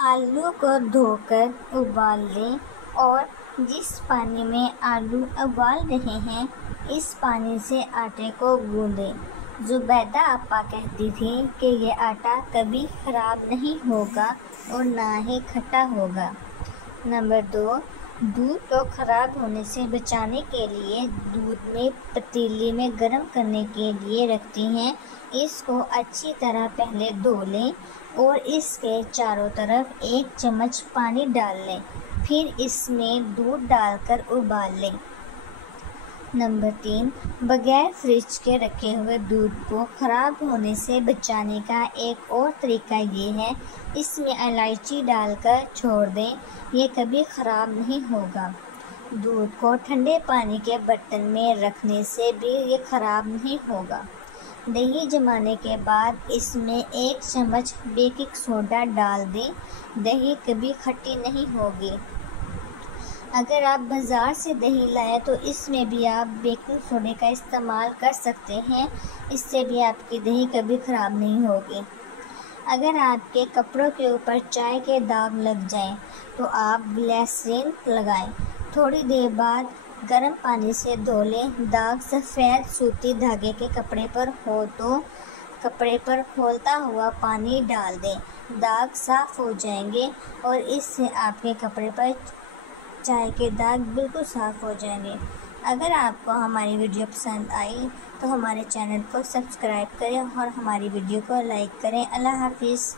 आलू को धोकर उबाल लें और जिस पानी में आलू उबाल रहे हैं इस पानी से आटे को गूंदें। ज़ुबैदा आपा कहती थी कि यह आटा कभी ख़राब नहीं होगा और ना ही खट्टा होगा। नंबर 2, दूध को ख़राब होने से बचाने के लिए दूध में पतीली में गर्म करने के लिए रखती हैं। इसको अच्छी तरह पहले धो लें और इसके चारों तरफ 1 चम्मच पानी डाल लें, फिर इसमें दूध डालकर उबाल लें। नंबर 3, बगैर फ्रिज के रखे हुए दूध को ख़राब होने से बचाने का एक और तरीका ये है, इसमें इलायची डालकर छोड़ दें, ये कभी ख़राब नहीं होगा। दूध को ठंडे पानी के बर्तन में रखने से भी ये ख़राब नहीं होगा। दही जमाने के बाद इसमें 1 चम्मच बेकिंग सोडा डाल दें, दही कभी खट्टी नहीं होगी। अगर आप बाज़ार से दही लाएं तो इसमें भी आप बेकिंग सोडे का इस्तेमाल कर सकते हैं, इससे भी आपकी दही कभी ख़राब नहीं होगी। अगर आपके कपड़ों के ऊपर चाय के दाग लग जाएं तो आप ग्लिसरीन लगाएं, थोड़ी देर बाद गर्म पानी से धो लें। दाग सफ़ेद सूती धागे के कपड़े पर हो तो कपड़े पर खौलता हुआ पानी डाल दें, दाग साफ़ हो जाएंगे और इससे आपके कपड़े पर चाय के दाग बिल्कुल साफ़ हो जाएंगे। अगर आपको हमारी वीडियो पसंद आई तो हमारे चैनल को सब्सक्राइब करें और हमारी वीडियो को लाइक करें। अल्लाह हाफिज़।